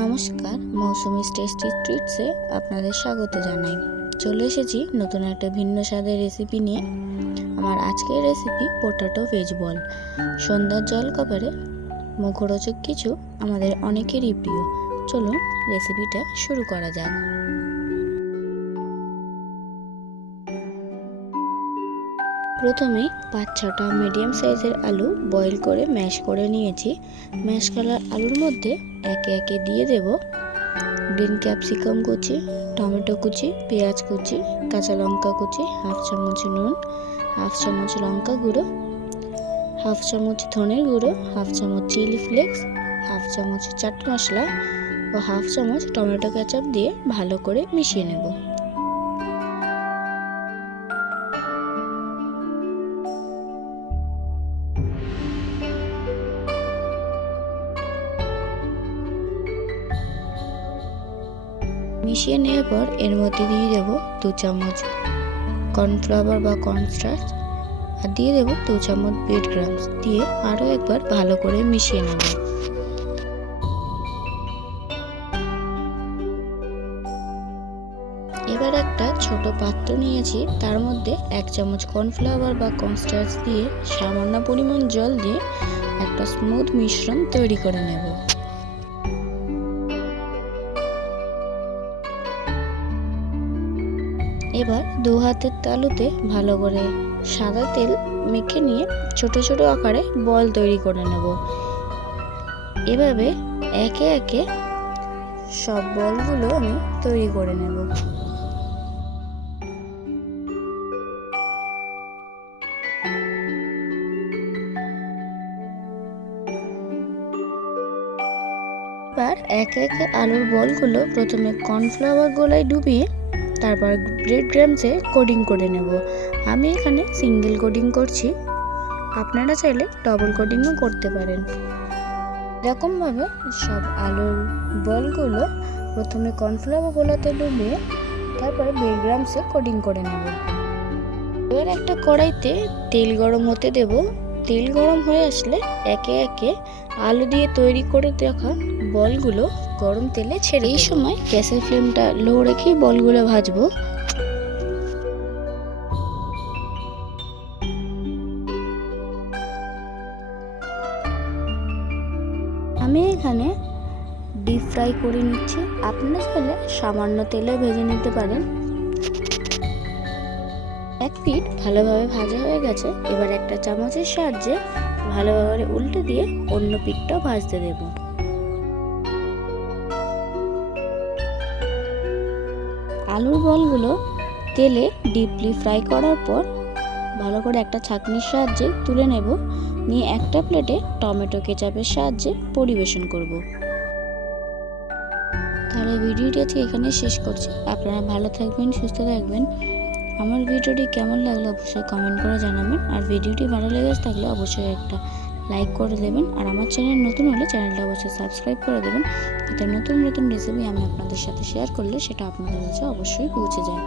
নমস্কার, মৌসুমি টেস্টি ট্রিটসে আপনাদের স্বাগত জানাই। চলে এসেছি নতুন একটা ভিন্ন স্বাদের রেসিপি নিয়ে। আমার আজকের রেসিপি পটাটো ভেজ বল। সন্ধ্যার জলখাবারে মুখরোচক কিছু আমাদের অনেকেরই প্রিয়। চলুন রেসিপিটা শুরু করা যাক। প্রথমে 5-6টা মিডিয়াম সাইজের আলু বয়েল করে ম্যাশ করে নিয়েছি। ম্যাশ করা আলুর মধ্যে একে একে দিয়ে দেব গ্রিন ক্যাপসিকাম কুচি, টমেটো কুচি, পেঁয়াজ কুচি, কাঁচা লঙ্কা কুচি, হাফ চামচ নুন, হাফ চামচ লঙ্কা গুঁড়ো, হাফ চামচ ধনের গুঁড়ো, হাফ চামচ চিলি ফ্লেক্স, হাফ চামচ চাট মশলা ও হাফ চামচ টমেটো কেচাপ দিয়ে ভালো করে মিশিয়ে নেব। মিশিয়ে নেওয়ার পর এর মধ্যে দিয়ে দেব 2 চামচ কর্নফ্লাওয়ার বা কর্নস্টার্চ আর দিয়ে দেব 2 চামচ ব্রেড ক্রাম্বস দিয়ে আরও একবার ভালো করে মিশিয়ে নেব। এবার একটা ছোট পাত্র নিয়েছি, তার মধ্যে 1 চামচ কর্নফ্লাওয়ার বা কর্নস্টার্চ দিয়ে সামান্য পরিমাণ জল দিয়ে একটা স্মুথ মিশ্রণ তৈরি করে নেব। এবার 2 হাতের তালুতে ভালো করে সাদা তেল মেখে নিয়ে ছোট ছোট আকারে বল তৈরি করে নেব। এভাবে একে একে সব বলগুলো আমি তৈরি করে নেব। এবার একে একে আলুর বলগুলো প্রথমে কর্নফ্লাওয়ার গোলায় ডুবিয়ে তারপর ব্রেড ক্রাম্বসে কোটিং করে নেব। আমি এখানে সিঙ্গেল কোটিং করছি, আপনারা চাইলে ডবল কোটিংও করতে পারেন। এরকমভাবে সব আলুর বলগুলো প্রথমে কর্নফ্লাওয়ার গোলাতে ডুবিয়ে তারপরে ব্রেড ক্রাম্বসে কোটিং করে নেব। এবার একটা কড়াইতে তেল গরম হতে দেব। তেল গরম হয়ে আসলে একে একে আলু দিয়ে তৈরি করে রাখা বলগুলো গরম তেলে ছেড়ে এই সময় গ্যাসের ফ্লেমটা লো রেখে বলগুলো ভাজবো। আমি এখানে ডিপ ফ্রাই করে নিচ্ছি, আপনারা চাইলে সামান্য তেলে ভেজে নিতে পারেন। এক পিঠ ভালোভাবে ভাজা হয়ে গেছে, এবার একটা চামচের সাহায্যে ভালোভাবে উল্টে দিয়ে অন্য পিঠটাও ভাজতে দেব। আলুর বলগুলো তেলে ডিপলি ফ্রাই করার পর ভালো করে একটা ছাঁকনির সাহায্যে তুলে নেব, নিয়ে একটা প্লেটে টমেটো কেচাপের সাহায্যে পরিবেশন করব। তাহলে ভিডিওটি আজকে এখানে শেষ করছি। আপনারা ভালো থাকবেন, সুস্থ থাকবেন। আমার ভিডিওটি কেমন লাগলো অবশ্যই কমেন্ট করে জানাবেন, আর ভিডিওটি ভালো লেগে থাকলে অবশ্যই একটা লাইক করে দেবেন, আর আমার চ্যানেল নতুন হলে চ্যানেলটা অবশ্যই সাবস্ক্রাইব করে দেবেন, যাতে নতুন নতুন রেসিপি আমি আপনাদের সাথে শেয়ার করলে সেটা আপনাদের কাছে অবশ্যই পৌঁছে যায়।